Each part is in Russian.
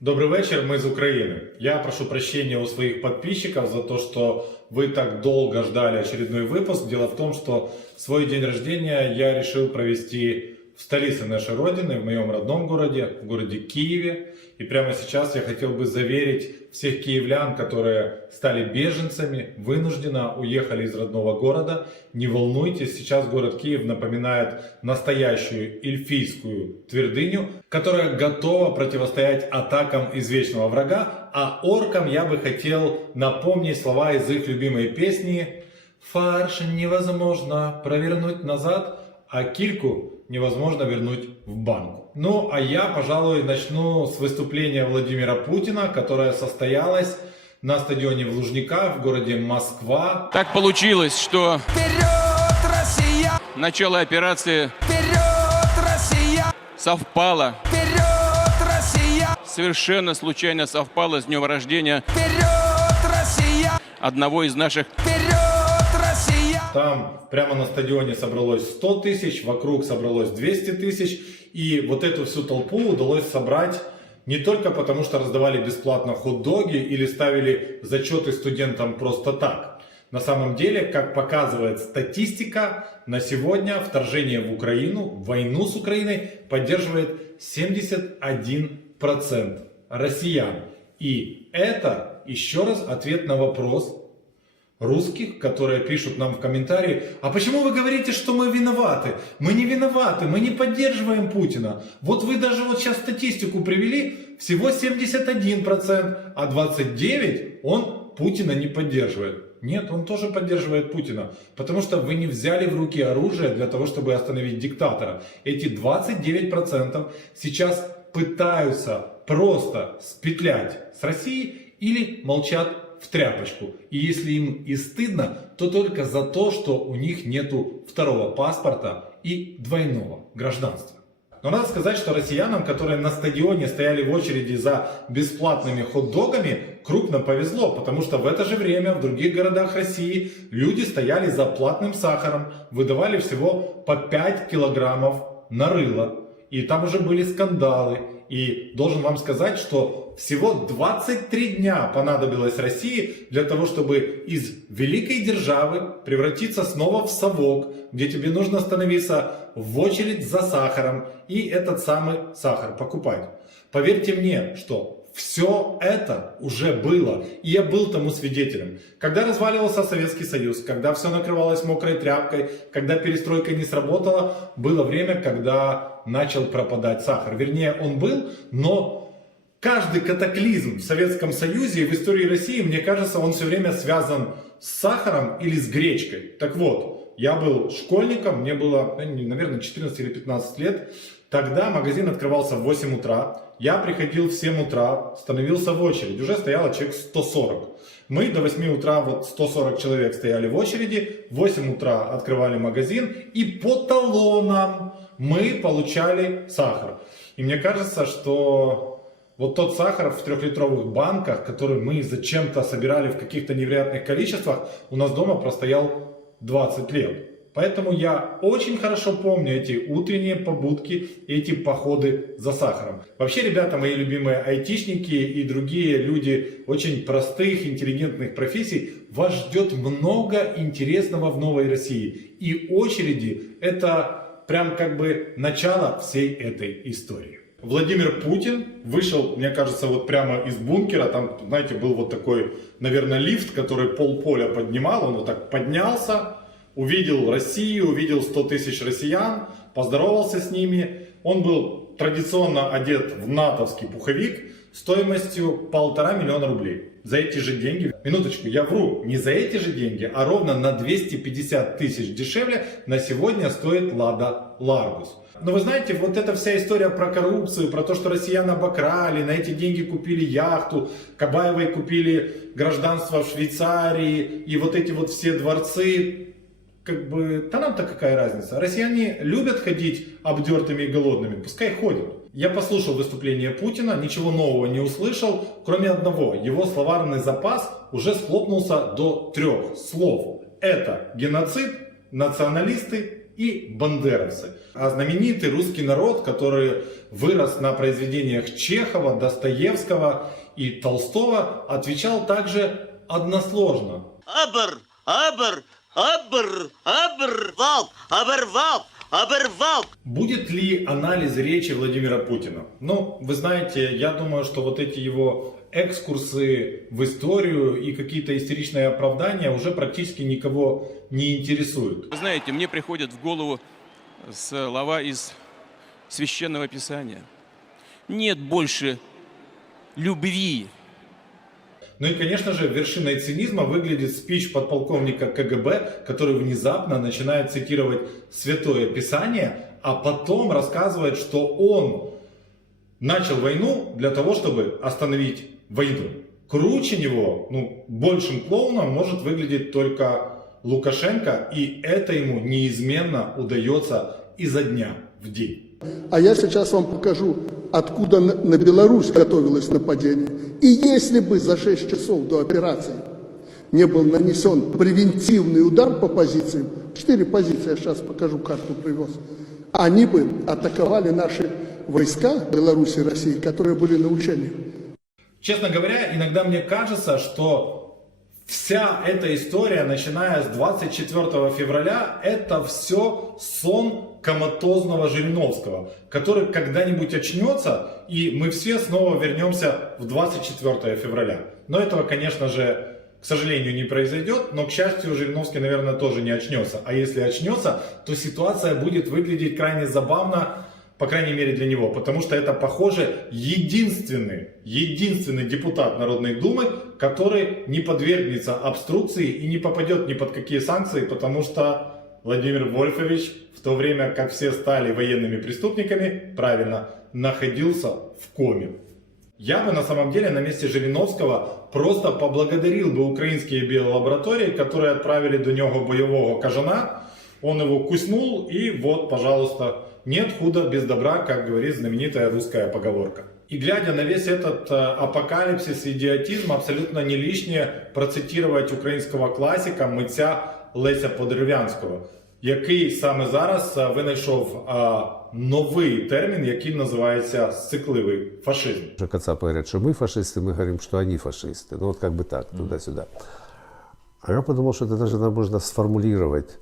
Добрый вечер, мы из Украины. Я прошу прощения у своих подписчиков за то, что вы так долго ждали очередной выпуск. Дело в том, что свой день рождения я решил провести в столице нашей Родины, в моем родном городе, в городе Киеве. И прямо сейчас я хотел бы заверить всех киевлян, которые стали беженцами, вынужденно уехали из родного города. Не волнуйтесь, сейчас город Киев напоминает настоящую эльфийскую твердыню, которая готова противостоять атакам извечного врага. А оркам я бы хотел напомнить слова из их любимой песни: «Фарш невозможно провернуть назад, а кильку невозможно вернуть в банку». Ну, а я, пожалуй, начну с выступления Владимира Путина, которое состоялось на стадионе в Лужниках в городе Москва. Так получилось, что Вперед, Россия! начало операции Вперед, Россия! совпало, Вперед, Россия! совершенно случайно совпало с днем рождения Вперед, Россия! одного из наших Вперед, Россия! Там прямо на стадионе собралось 100 тысяч, вокруг собралось 200 тысяч. И вот эту всю толпу удалось собрать не только потому, что раздавали бесплатно хот-доги или ставили зачеты студентам просто так. На самом деле, как показывает статистика, на сегодня вторжение в Украину, войну с Украиной поддерживает 71% россиян. И это еще раз ответ на вопрос русских, которые пишут нам в комментарии: а почему вы говорите, что мы виноваты? Мы не виноваты, мы не поддерживаем Путина. Вот вы даже вот сейчас статистику привели, всего 71%, а 29% он Путина не поддерживает. Нет, он тоже поддерживает Путина, потому что вы не взяли в руки оружие для того, чтобы остановить диктатора. Эти 29% сейчас пытаются просто спетлять с Россией или молчат в тряпочку. И если им и стыдно, то только за то, что у них нету второго паспорта и двойного гражданства. Но надо сказать, что россиянам, которые на стадионе стояли в очереди за бесплатными хот-догами, крупно повезло, потому что в это же время в других городах России люди стояли за платным сахаром, выдавали всего по 5 килограммов на рыло. И там уже были скандалы. И должен вам сказать, что всего 23 дня понадобилось России для того, чтобы из великой державы превратиться снова в совок, где тебе нужно становиться в очередь за сахаром и этот самый сахар покупать. Поверьте мне, что все это уже было, и я был тому свидетелем. Когда разваливался Советский Союз, когда все накрывалось мокрой тряпкой, когда перестройка не сработала, было время, когда начал пропадать сахар. Вернее, он был, но каждый катаклизм в Советском Союзе и в истории России, мне кажется, он все время связан с сахаром или с гречкой. Так вот, я был школьником, мне было, наверное, 14 или 15 лет. Тогда магазин открывался в 8 утра. Я приходил в 7 утра, становился в очередь. Уже стояло человек 140. Мы до 8 утра, вот 140 человек стояли в очереди. В 8 утра открывали магазин. И по талонам мы получали сахар. И мне кажется, что вот тот сахар в 3-литровых банках, который мы зачем-то собирали в каких-то невероятных количествах, у нас дома простоял 20 лет. Поэтому я очень хорошо помню эти утренние побудки, эти походы за сахаром. Вообще, ребята, мои любимые айтишники и другие люди очень простых, интеллигентных профессий, вас ждет много интересного в новой России. И очереди — это прям как бы начало всей этой истории. Владимир Путин вышел, мне кажется, вот прямо из бункера. Там, знаете, был вот такой, наверное, лифт, который полполя поднимал. Он вот так поднялся, увидел Россию, увидел 100 тысяч россиян, поздоровался с ними. Он был традиционно одет в натовский пуховик стоимостью 1,5 миллиона рублей. За эти же деньги, минуточку, я вру, не за эти же деньги, а ровно на 250 тысяч дешевле на сегодня стоит Лада Ларгус. Но вы знаете, вот эта вся история про коррупцию, про то, что россиян обокрали, на эти деньги купили яхту, Кабаевой купили гражданство в Швейцарии, и вот эти вот все дворцы, как бы, да нам-то какая разница? Россияне любят ходить обдертыми и голодными, пускай ходят. Я послушал выступление Путина, ничего нового не услышал, кроме одного. Его словарный запас уже схлопнулся до 3 слов. Это геноцид, националисты и бандеровцы. А знаменитый русский народ, который вырос на произведениях Чехова, Достоевского и Толстого, отвечал также односложно. Оборвал. Будет ли анализ речи Владимира Путина? Ну, вы знаете, я думаю, что вот эти его экскурсы в историю и какие-то истеричные оправдания уже практически никого не интересуют. Вы знаете, мне приходят в голову слова из Священного Писания. Нет больше любви. Ну и, конечно же, вершиной цинизма выглядит спич подполковника КГБ, который внезапно начинает цитировать Святое Писание, а потом рассказывает, что он начал войну для того, чтобы остановить войну. Круче него, большим клоуном может выглядеть только Лукашенко, и это ему неизменно удается изо дня в день. А я сейчас вам покажу, откуда на Беларусь готовилось нападение. И если бы за 6 часов до операции не был нанесен превентивный удар по позициям, 4 позиции, я сейчас покажу, карту привез, они бы атаковали наши войска Беларуси и России, которые были на учениях. Честно говоря, иногда мне кажется, что вся эта история, начиная с 24 февраля, это все сон коматозного Жириновского, который когда-нибудь очнется, и мы все снова вернемся в 24 февраля. Но этого, конечно же, к сожалению, не произойдет, но, к счастью, Жириновский, наверное, тоже не очнется. А если очнется, то ситуация будет выглядеть крайне забавно, по крайней мере для него, потому что это, похоже, единственный депутат Народной Думы, который не подвергнется обструкции и не попадет ни под какие санкции, потому что Владимир Вольфович, в то время как все стали военными преступниками, правильно, находился в коме. Я бы на самом деле на месте Жириновского просто поблагодарил бы украинские биолаборатории, которые отправили до него боевого кажана, он его куснул и вот, пожалуйста, нет худа без добра, как говорит знаменитая русская поговорка. И глядя на весь этот апокалипсис и идиотизм, абсолютно не лишнее процитировать українського класика, митця Леся Подерев'янського, який саме зараз винайшов новий термін, який називається «сцикливий фашизм». Кацапы говорят, что мы фашисты, мы говорим, что они фашисты. Ну вот как бы так, туда-сюда. А я подумал, что это даже можно сформулировать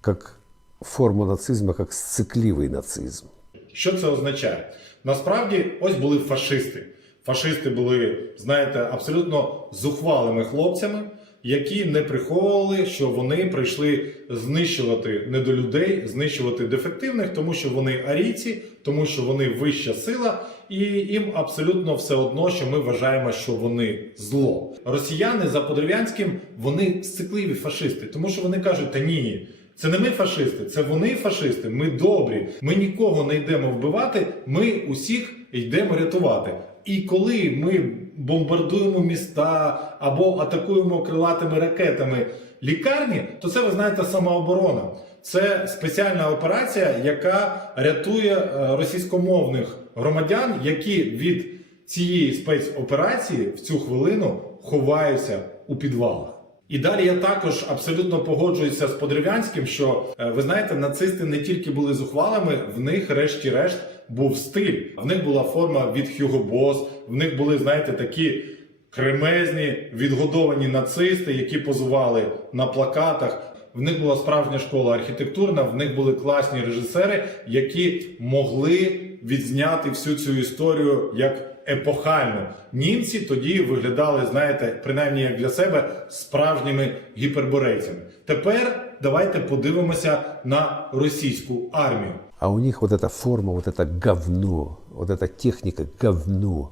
как форму нацизму, як сцикливий нацизм. Що це означає? Насправді, ось були фашисти. Фашисти були, знаєте, абсолютно зухвалими хлопцями, які не приховували, що вони прийшли знищувати недолюдей, знищувати дефективних, тому що вони арійці, тому що вони вища сила, і їм абсолютно все одно, що ми вважаємо, що вони зло. Росіяни за Подерев'янським, вони сцикливі фашисти, тому що вони кажуть, та ні, це не ми фашисти, це вони фашисти, ми добрі, ми нікого не йдемо вбивати, ми усіх йдемо рятувати. І коли ми бомбардуємо міста або атакуємо крилатими ракетами лікарні, то це, ви знаєте, самооборона. Це спеціальна операція, яка рятує російськомовних громадян, які від цієї спецоперації в цю хвилину ховаються у підвалах. І далі я також абсолютно погоджуюся з Подерев'янським, що, ви знаєте, нацисти не тільки були зухвалими, в них, решті-решт, був стиль. В них була форма від Hugo Boss, в них були, знаєте, такі кремезні, відгодовані нацисти, які позували на плакатах. В них була справжня школа архітектурна, в них були класні режисери, які могли відзняти всю цю історію як епохально. Німці тоді виглядали, знаєте, принаймні як для себе, справжніми гіперборейцями. Тепер давайте подивимося на російську армію. А у них вот эта форма, вот это говно, вот эта техника говно.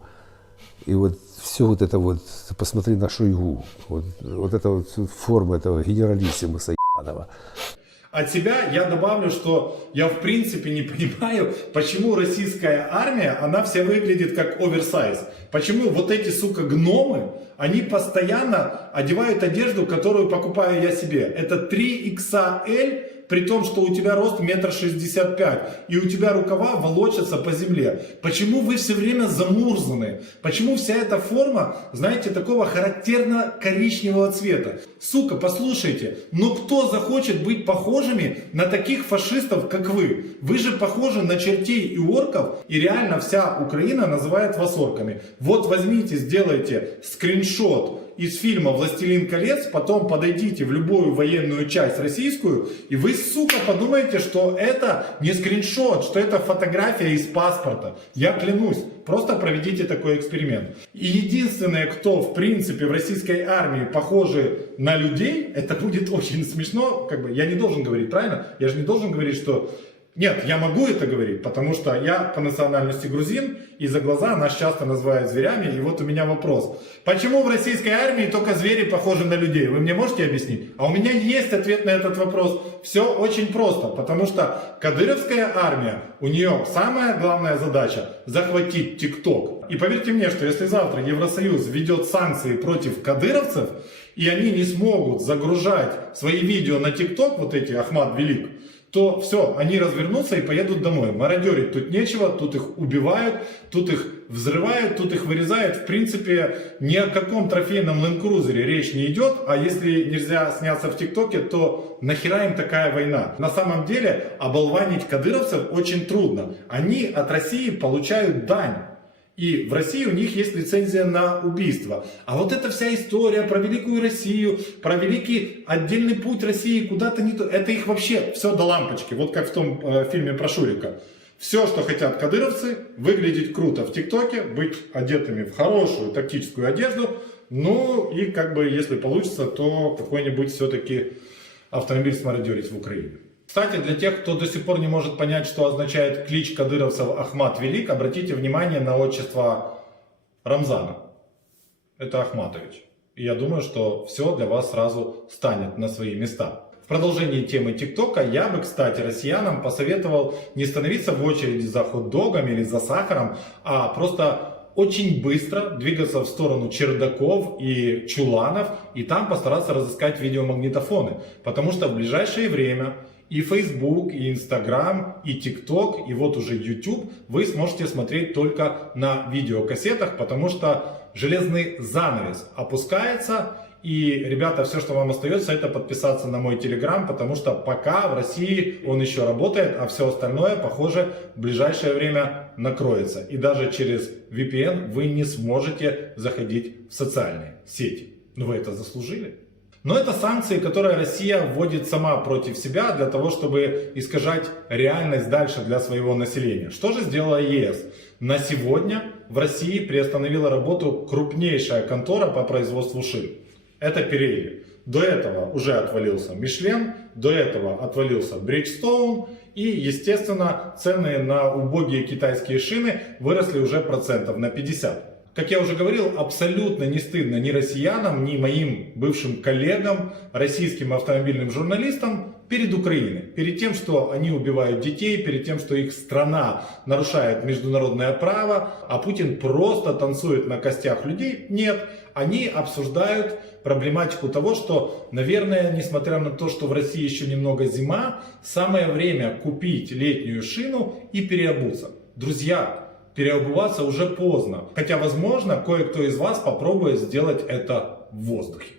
И вот все вот это вот, посмотри на Шойгу, вот эта вот форма этого генералиссимуса ебаного. От себя я добавлю, что я в принципе не понимаю, почему российская армия, она вся выглядит как оверсайз. Почему вот эти, сука, гномы, они постоянно одевают одежду, которую покупаю я себе. Это 3XL, при том, что у тебя рост 1,65 м, и у тебя рукава волочатся по земле? Почему вы все время замурзаны? Почему вся эта форма, знаете, такого характерно коричневого цвета? Сука, послушайте, но кто захочет быть похожими на таких фашистов, как вы? Вы же похожи на чертей и орков, и реально вся Украина называет вас орками. Вот возьмите, сделайте скриншот из фильма «Властелин колец», потом подойдите в любую военную часть российскую, и вы, сука, подумаете, что это не скриншот, что это фотография из паспорта. Я клянусь, просто проведите такой эксперимент. И единственное, кто, в принципе, в российской армии похожи на людей, это будет очень смешно, как бы, я не должен говорить, правильно? Я же не должен говорить, что... Нет, я могу это говорить, потому что я по национальности грузин, и за глаза нас часто называют зверями, и вот у меня вопрос. Почему в российской армии только звери похожи на людей? Вы мне можете объяснить? А у меня есть ответ на этот вопрос. Все очень просто, потому что кадыровская армия, у нее самая главная задача захватить ТикТок. И поверьте мне, что если завтра Евросоюз введет санкции против кадыровцев, и они не смогут загружать свои видео на ТикТок, вот эти Ахмат Велик, то все, они развернутся и поедут домой. Мародерить тут нечего, тут их убивают, тут их взрывают, тут их вырезают. В принципе, ни о каком трофейном ленд-крузере речь не идет, а если нельзя сняться в ТикТоке, то нахера им такая война? На самом деле, оболванить кадыровцев очень трудно. Они от России получают дань. И в России у них есть лицензия на убийство. А вот эта вся история про великую Россию, про великий отдельный путь России куда-то не то, это их вообще все до лампочки. Вот как в том фильме про Шурика. Все, что хотят кадыровцы, выглядеть круто в ТикТоке, быть одетыми в хорошую тактическую одежду. Ну и как бы, если получится, то какой-нибудь все-таки автомобиль смародерить в Украине. Кстати, для тех, кто до сих пор не может понять, что означает клич кадыровцев Ахмат Велик, обратите внимание на отчество Рамзана. Это Ахматович. И я думаю, что все для вас сразу станет на свои места. В продолжении темы ТикТока я бы, кстати, россиянам посоветовал не становиться в очереди за хот-догом или за сахаром, а просто очень быстро двигаться в сторону чердаков и чуланов и там постараться разыскать видеомагнитофоны. Потому что в ближайшее время и Facebook, и Instagram, и TikTok, и вот уже YouTube вы сможете смотреть только на видеокассетах, потому что железный занавес опускается. И, ребята, все, что вам остается, это подписаться на мой Telegram, потому что пока в России он еще работает, а все остальное, похоже, в ближайшее время накроется. И даже через VPN вы не сможете заходить в социальные сети. Но вы это заслужили. Но это санкции, которые Россия вводит сама против себя для того, чтобы искажать реальность дальше для своего населения. Что же сделала ЕС? На сегодня в России приостановила работу крупнейшая контора по производству шин. Это Pirelli. До этого уже отвалился Michelin, до этого отвалился Bridgestone. И, естественно, цены на убогие китайские шины выросли уже процентов на 50. Как я уже говорил, абсолютно не стыдно ни россиянам, ни моим бывшим коллегам, российским автомобильным журналистам перед Украиной. Перед тем, что они убивают детей, перед тем, что их страна нарушает международное право, а Путин просто танцует на костях людей. Нет, они обсуждают проблематику того, что, наверное, несмотря на то, что в России еще немного зима, самое время купить летнюю шину и переобуться. Друзья, переобуваться уже поздно. Хотя, возможно, кое-кто из вас попробует сделать это в воздухе.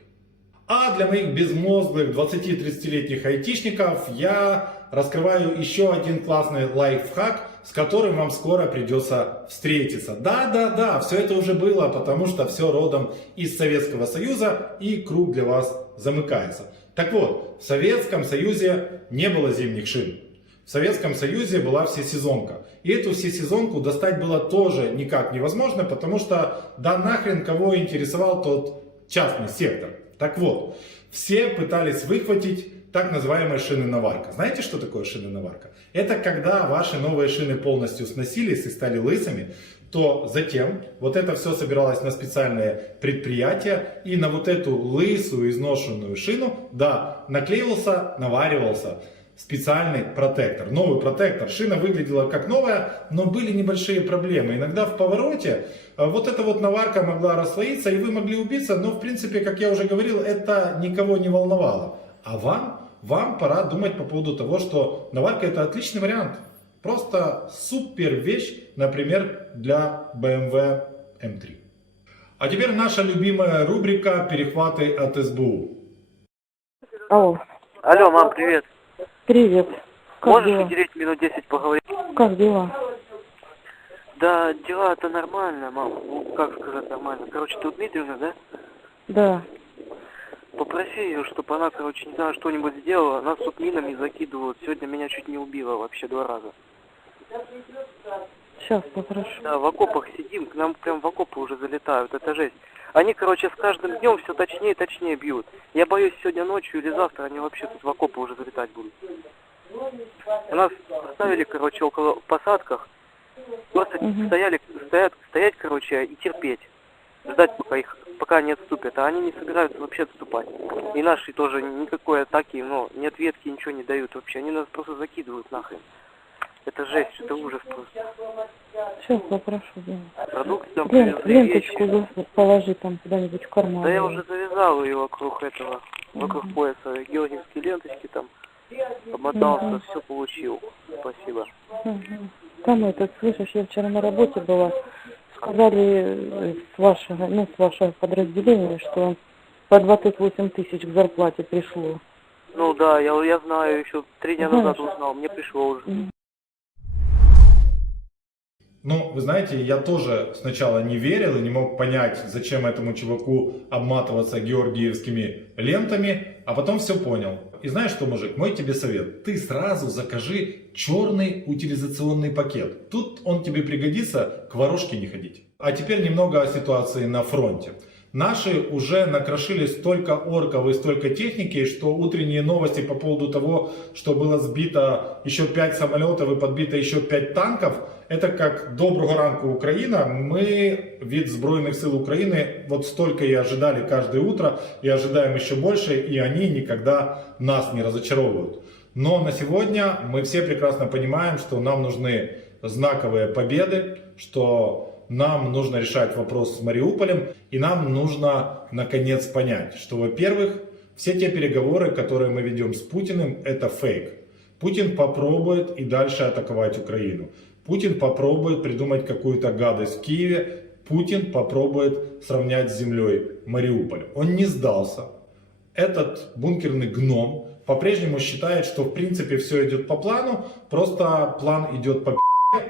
А для моих безмозглых 20-30-летних айтишников я раскрываю еще один классный лайфхак, с которым вам скоро придется встретиться. Да, все это уже было, потому что все родом из Советского Союза, и круг для вас замыкается. Так вот, в Советском Союзе не было зимних шин. В Советском Союзе была всесезонка. И эту всесезонку достать было тоже никак невозможно, потому что да нахрен кого интересовал тот частный сектор. Так вот, все пытались выхватить так называемые шины-наварка. Знаете, что такое шины-наварка? Это когда ваши новые шины полностью сносились и стали лысыми, то затем вот это все собиралось на специальные предприятия, и на вот эту лысую изношенную шину, да, наклеивался, наваривался специальный протектор, новый протектор. Шина выглядела как новая, но были небольшие проблемы. Иногда в повороте вот эта вот наварка могла расслоиться, и вы могли убиться, но в принципе, как я уже говорил, это никого не волновало. А вам вам пора думать по поводу того, что наварка это отличный вариант. Просто супер вещь, например, для BMW M3. А теперь наша любимая рубрика «Перехваты от СБУ». Алло, Алло, мам, привет. привет. Как Можешь дела? уделить минут 10 поговорить? Как дела? Да, дела-то нормально, мам. Ну, как сказать нормально? Короче, ты у Дмитриевны, да? Да. Попроси ее, чтобы она, короче, не знаю, что-нибудь сделала. Нас тут минами закидывают. Сегодня меня чуть не убило вообще 2 раза. Сейчас попрошу. Да, в окопах сидим, к нам прям в окопы уже залетают. Это жесть. Они, короче, с каждым днем все точнее и точнее бьют. Я боюсь, сегодня ночью или завтра они вообще тут в окопы уже залетать будут. Нас поставили, короче, около посадках. Просто стоять, короче, и терпеть. Ждать, пока они отступят. А они не собираются вообще отступать. И наши тоже никакой атаки, ни ответки, ничего не дают вообще. Они нас просто закидывают нахрен. Это жесть, это ужас просто. Сейчас попрошу. Да. Продукты там привезли, Ленточку вещи. положи там куда-нибудь в карман. Да я уже завязал ее вокруг этого, вокруг пояса. Георгиевские ленточки там. Обмотался, все получил. Спасибо. Мгм. Там слышишь, я вчера на работе была. Сказали с вашего подразделения, что по 28 тысяч к зарплате пришло. Ну да, я знаю, еще 3 дня назад Знаешь. узнал, мне пришло уже. Ну, вы знаете, я тоже сначала не верил и не мог понять, зачем этому чуваку обматываться георгиевскими лентами, а потом все понял. И знаешь что, мужик, мой тебе совет. Ты сразу закажи черный утилизационный пакет. Тут он тебе пригодится, к ворожке не ходить. А теперь немного о ситуации на фронте. Наши уже накрошили столько орков и столько техники, что утренние новости по поводу того, что было сбито еще 5 самолетов и подбито еще 5 танков, это как «Доброго ранку, Украина». Мы, вид Збройных сил Украины, вот столько и ожидали каждое утро, и ожидаем еще больше, и они никогда нас не разочаровывают. Но на сегодня мы все прекрасно понимаем, что нам нужны знаковые победы, что нам нужно решать вопрос с Мариуполем, и нам нужно наконец понять, что, во-первых, все те переговоры, которые мы ведем с Путиным, это фейк. Путин попробует и дальше атаковать Украину. Путин попробует придумать какую-то гадость в Киеве. Путин попробует сравнять с землей Мариуполь. Он не сдался. Этот бункерный гном по-прежнему считает, что в принципе все идет по плану, просто план идет по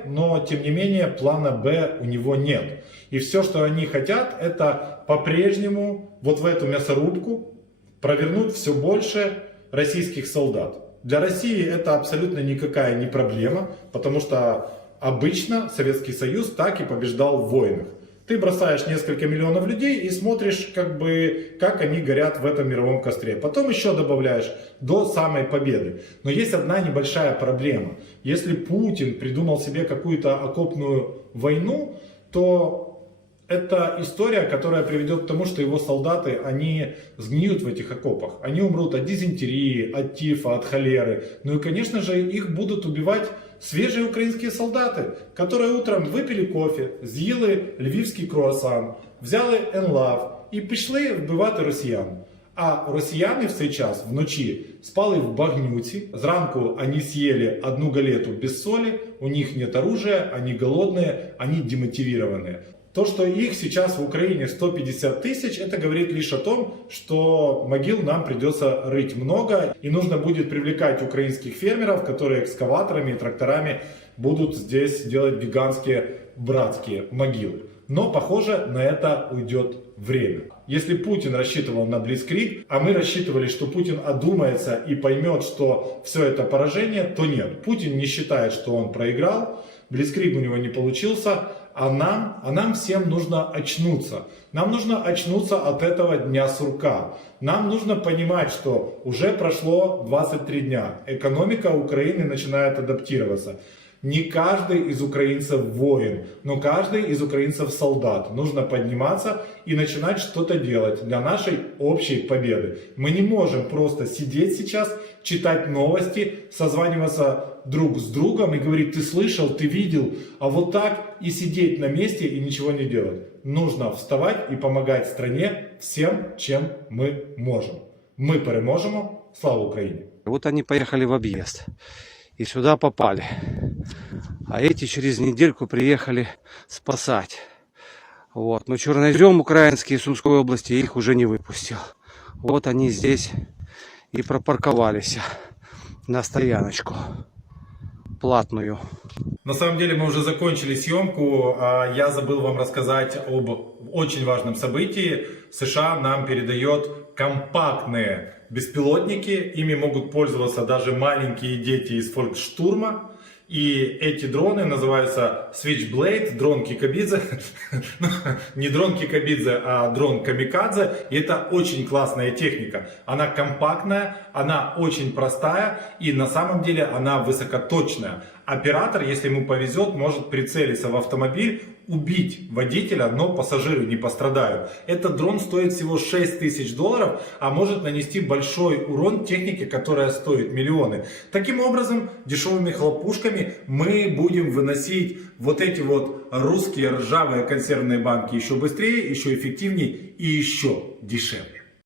но тем не менее плана Б у него нет. И все, что они хотят, это по-прежнему вот в эту мясорубку провернуть все больше российских солдат. Для России это абсолютно никакая не проблема, потому что обычно Советский Союз так и побеждал в войнах. Ты бросаешь несколько миллионов людей и смотришь, как они горят в этом мировом костре. Потом еще добавляешь до самой победы. Но есть одна небольшая проблема. Если Путин придумал себе какую-то окопную войну, то это история, которая приведет к тому, что его солдаты, они сгниют в этих окопах. Они умрут от дизентерии, от тифа, от холеры. Ну и, конечно же, их будут убивать свежие украинские солдаты, которые утром випили кофе, з'їли львівський круасан, взяли енлав і пішли вбивати росіян. А росіяни в цей час вночі спали в багнюці, зранку вони съели одну галету без соли, у них нет оружия, они голодные, они демотивированные. То, что их сейчас в Украине 150 тысяч, это говорит лишь о том, что могил нам придется рыть много. И нужно будет привлекать украинских фермеров, которые экскаваторами и тракторами будут здесь делать гигантские братские могилы. Но, похоже, на это уйдет время. Если Путин рассчитывал на Блицкриг, а мы рассчитывали, что Путин одумается и поймет, что все это поражение, то нет. Путин не считает, что он проиграл, Блицкриг у него не получился. А нам всем нужно очнуться. Нам нужно очнуться от этого дня сурка. Нам нужно понимать, что уже прошло 23 дня. Экономика Украины начинает адаптироваться. Не каждый из украинцев воин, но каждый из украинцев солдат. Нужно подниматься и начинать что-то делать для нашей общей победы. Мы не можем просто сидеть сейчас, читать новости, созваниваться друг с другом и говорить: ты слышал, ты видел, а вот так и сидеть на месте и ничего не делать. Нужно вставать и помогать стране всем, чем мы можем. Ми переможемо. Слава Україні! Вот они поехали в объезд и сюда попали. А эти через недельку приехали спасать. Вот. Но чернозем украинский из Сумской области их уже не выпустил. Вот они здесь и припарковались на стояночку платную. На самом деле мы уже закончили съемку. Я забыл вам рассказать об очень важном событии. США нам передает компактные беспилотники. Ими могут пользоваться даже маленькие дети из Фольксштурма. И эти дроны называются Switchblade, дрон Кикабидзе. Не дрон Кикабидзе, а дрон Камикадзе. И это очень классная техника. Она компактная, она очень простая и на самом деле она высокоточная. Оператор, если ему повезет, может прицелиться в автомобиль, убить водителя, но пассажиры не пострадают. Этот дрон стоит всего $6000, а может нанести большой урон технике, которая стоит миллионы. Таким образом, дешевыми хлопушками мы будем выносить вот эти вот русские ржавые консервные банки еще быстрее, еще эффективнее и еще дешевле.